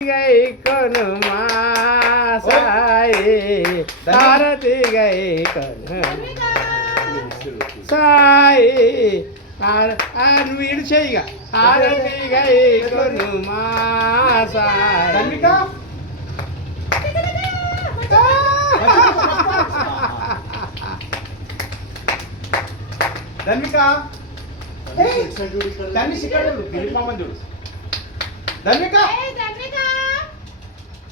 గై కొను మా సాయి హారతి గై కొను సాయి నువ్వు ఇడు చేయగా హారతి గై కొను మా సాయి ధన్విక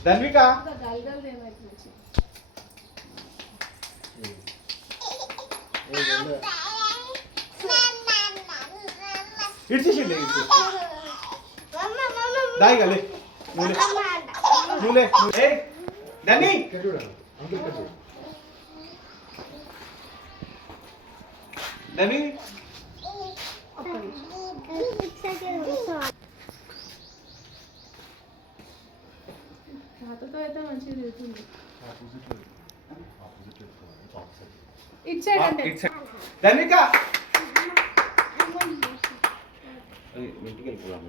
ధన్విక ఇడిచేసిండే దాయిగలే నువ్వులే ధన్ని ధన్ని తాతతో అయితే మంచిగా తిరుగుతుంది ఇచ్చాడంటే ధన్విక ఇంటికి వెళ్ళిపోదాం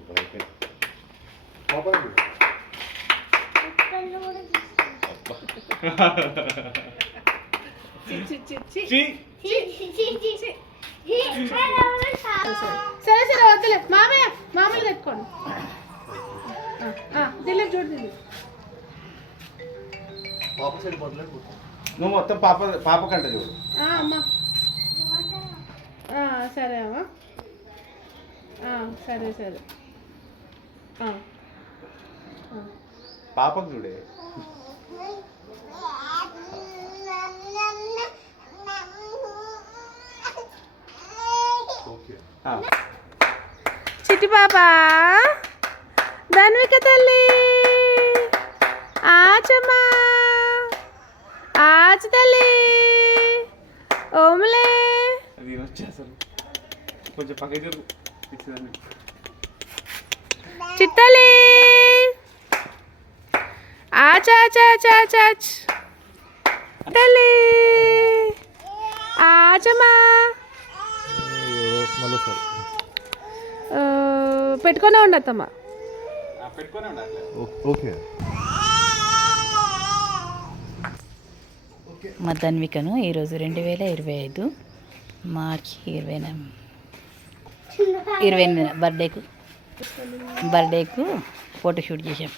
సరే సరే వద్దులే మామయ్య మామయ్య పెట్టుకోండి దిలీప్ చూడు దిలీప్ నువ్వు మొత్తం పాప కంట చూడు అమ్మా సరే అమ్మా సరే సరే పాపకు చూడే చిట్టి పాప ధన్విక తల్లి ఆచమ్మా ఆచ తల్లి ఓములే అది వచ్చేసారు కొంచెం పక్కకి జరుగు ఇచ్చేదాన్ని చిట్టలి ఆచాచాచాచాచ్ తల్లి ఆచమ్మా పెట్టుకునే ఉండత్తమ్మా పెట్టుకునే ఉండాలి ఓకే మా ధన్వికను ఈరోజు 2025 మార్చి 28 బర్త్డేకు ఫోటోషూట్ చేసాం.